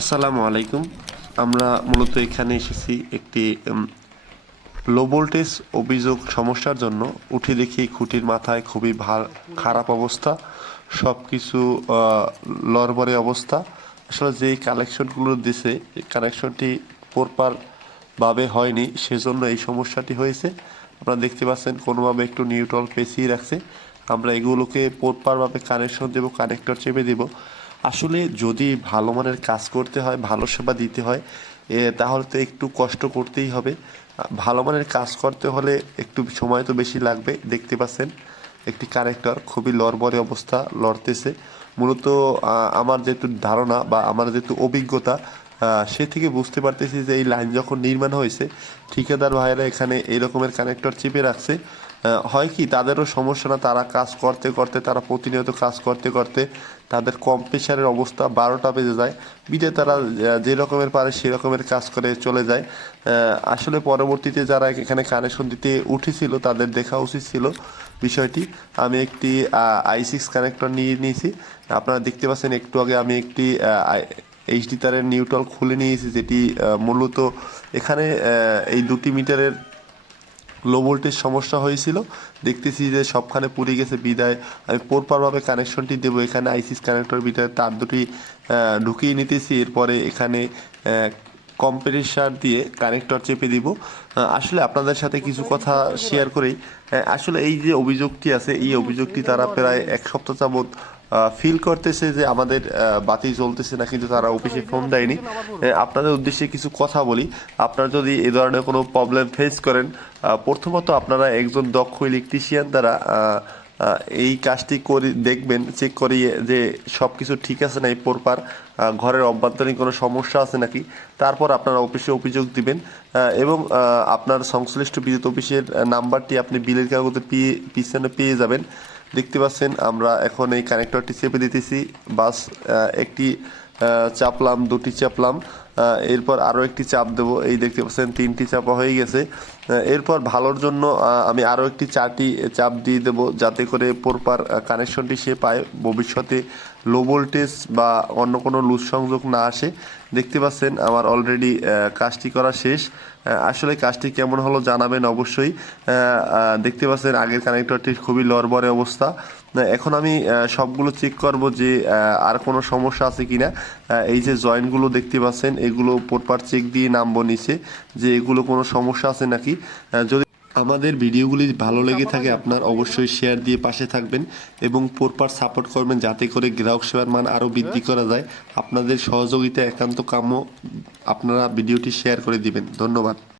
আসসালামু আলাইকুম। আমরা মূলত এখানে এসেছি একটি লো ভোল্টেজ অভিযোগ সমস্যার জন্য। উঠে দেখি খুঁটির মাথায় খুবই খারাপ অবস্থা, সব কিছু লড়বড়ে অবস্থা। আসলে যেই কানেকশনগুলো দিছে এই কানেকশনটি প্রপারভাবে হয়নি, সেজন্য এই সমস্যাটি হয়েছে। আপনারা দেখতে পাচ্ছেন কোনোভাবে একটু নিউট্রাল পেঁচিয়ে রাখছে। আমরা এগুলোকে প্রপারভাবে কানেকশন দেবো, কানেক্টর চেপে দেবো। আসলে যদি ভালো মানের কাজ করতে হয়, ভালো সেবা দিতে হয়, তাহলে তো একটু কষ্ট করতেই হবে। ভালো মানের কাজ করতে হলে একটু সময় তো বেশি লাগবে। দেখতে পাচ্ছেন একটি কানেক্টর খুবই লড়বড়ে অবস্থা, লড়তেছে। মূলত আমার যেহেতু ধারণা বা আমার যেহেতু অভিজ্ঞতা, সে থেকে বুঝতে পারতেছি যে এই লাইন যখন নির্মাণ হয়েছে, ঠিকাদার ভাইয়েরা এখানে এই রকমের কানেক্টর চেপে রাখছে। হয় কি, তাদেরও সমস্যা না, তারা কাজ করতে করতে, তারা প্রতিনিয়ত কাজ করতে করতে তাদের কম প্রেশারের অবস্থা 12টা বেজে যায়। বিদে তারা যে রকমের পারে সে রকমের কাজ করে চলে যায়। আসলে পরবর্তীতে যারা এখানে কানেকশন দিতে উঠেছিল তাদের দেখা উচিত ছিল বিষয়টি। আমি একটি i6 কানেক্টর নিয়ে নিয়েছি। আপনারা দেখতে পাচ্ছেন একটু আগে আমি একটি এইচডি তারের নিউট্রাল খুলে নিয়েছি, যেটি মূলত এখানে এই 2টি মিটারের লো ভোল্টেজ সমস্যা হয়েছিল। দেখতেছি যে সবখানে পুড়ে গেছে, বিদায় আমি প্রপারভাবে কানেকশনটি দেবো। এখানে আইসিস কানেক্টর ভিতরে তার দুটি ঢুকিয়ে নিতেছি। এরপরে এখানে কম্প্রেসার দিয়ে কানেক্টর চেপে দিব। আসলে আপনাদের সাথে কিছু কথা শেয়ার করেই, আসলে এই যে অভিযোগটি আছে, এই অভিযোগটি তারা প্রায় এক সপ্তাহ যাবৎ ফিল করতেছে যে আমাদের বাতি জ্বলতেছে না, কিন্তু তারা অফিসে ফোন দেয়নি। আপনাদের উদ্দেশ্যে কিছু কথা বলি। আপনারা যদি এ ধরনের কোনো প্রবলেম ফেস করেন, প্রথমত আপনারা একজন দক্ষ ইলেকট্রিশিয়ান দ্বারা এই কাজটি করে দেখবেন, চেক করিয়ে যে সব কিছু ঠিক আছে নাকি, প্রপার ঘরের অভ্যন্তরীণ কোনো সমস্যা আছে নাকি। তারপর আপনারা অফিসে অভিযোগ দিবেন এবং আপনার সংশ্লিষ্ট বিদ্যুৎ অফিসের নাম্বারটি আপনি বিলের কাগজে পিছনে পেয়ে যাবেন। দেখতে পাচ্ছেন আমরা এখন এই কানেক্টরটি চেপে দিতেছি। বাস একটি চাপলাম, দুটি চাপলাম, এরপর আরও একটি চাপ দেবো। এই দেখতে পাচ্ছেন 3টি চাপা হয়ে গেছে। এরপর ভালোর জন্য আমি আরও একটি 4টি চাপ দিয়ে দেবো, যাতে করে প্রপার কানেকশনটি সে পায়, ভবিষ্যতে লো ভোল্টেজ বা অন্য কোনো লুজ সংযোগ না আসে। দেখতে পাচ্ছেন আমার অলরেডি কাজটি করা শেষ। আসলে কাজটি কেমন হলো জানাবেন অবশ্যই। দেখতে পাচ্ছেন আগের কানেক্টরটির খুবই লড়বড়ে অবস্থা। এখন আমি সবগুলো চেক করব যে আর কোনো সমস্যা আছে কিনা। এই যে জয়েন্টগুলো দেখতে পাচ্ছেন, এগুলো প্রপার চেক দিয়ে নামবো নিচে, যে এগুলো কোনো সমস্যা আছে নাকি। যদি আমাদের ভিডিওগুলি ভালো লেগে থাকে, আপনার অবশ্যই শেয়ার দিয়ে পাশে থাকবেন এবং প্রপার সাপোর্ট করবেন, যাতে করে গ্রাহক সেবার মান আরও বৃদ্ধি করা যায়। আপনাদের সহযোগিতা একান্ত কাম্য। আপনারা ভিডিওটি শেয়ার করে দিবেন। ধন্যবাদ।